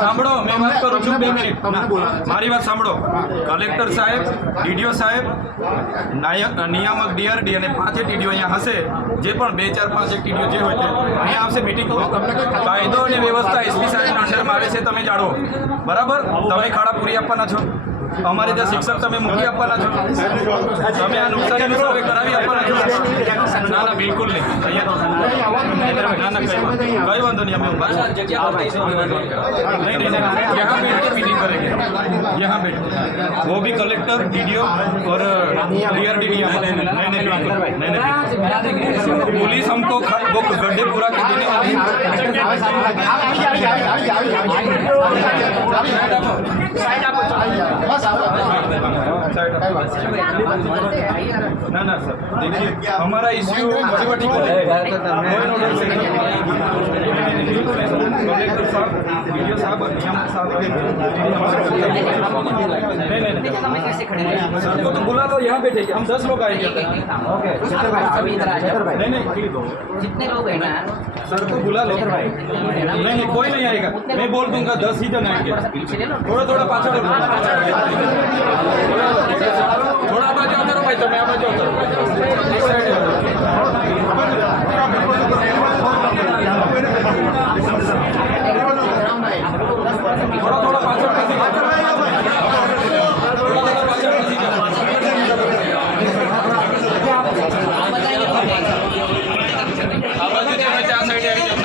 સાંભળો, મેં વાત કરું છું 2 મિનિટ. મારી વાત સાંભળો. કલેક્ટર સાહેબ, ડીડીઓ સાહેબ, નિયામક ડીઆરડી અને 5 ટીડીઓ અહીંયા હશે. જે પણ 2, 4, 5 ટીડીઓ જે હોય તે અહીંયા આવશે મીટિંગ. કાયદો અને વ્યવસ્થા એસપી સાહેબના અંડરમાં આવે છે, તમે જાણો. બરાબર? તમે ખાડા પૂરી આપવાના છો. અમારે ત્યાં શિક્ષક તમે મૂકી આપવાના છો. તમે આ નુકસાનીનું સર્વે કરાવી આપવાના છો. ના ના, બિલકુલ નહીં. ના ના, કઈ વાંધો नहीं. हमें नहीं यहाँ बैठ के मीटिंग करेंगे. यहाँ बैठ वो भी कलेक्टर, डीडीओ और डीआरडी. नहीं, पुलिस हमको वो गड्ढे पूरा कर देने वाली. ना ना सर, देखिए हमारा इश्यू वहीवटी को कलेक्टर साहब, वीडियो साहब और नियामक साहब सर को तो बुला लो, यहाँ बैठेंगे हम 10 लोग आएंगे. ओके नहीं जितने लोग हैं ना सर को बुला लो. नहीं कोई नहीं आएगा. मैं बोल दूंगा 10 ही जन आएंगे. थोड़ा पाछड़ थोड़ा बाजू उतरो भाई. તમે આ બાજુ ઉતરો. થોડા પાછળ ખસી જાઓ. થોડા પાછળ ખસી જાઓ. આ બાજુ જે હોય આ સાઈડે આવી જાઓ.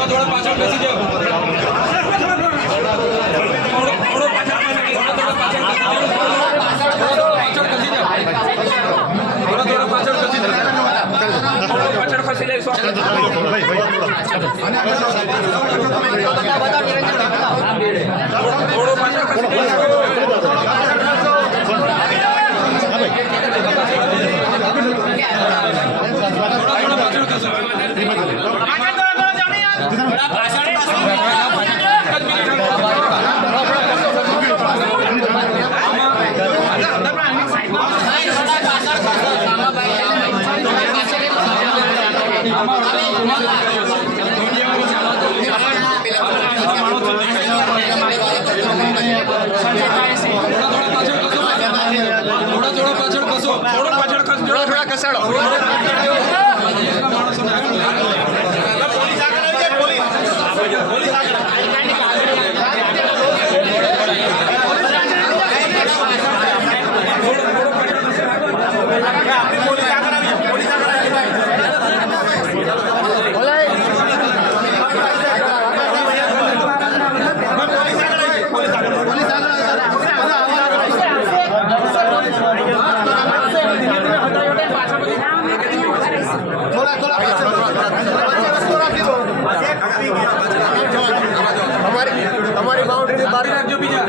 થોડા પાછળ ખસી જાઓ. થોડા ખસાડો. हमारी बाउंड्री के बाहर जो भी जा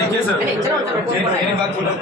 देखिए सर, मेरी बात सुनो.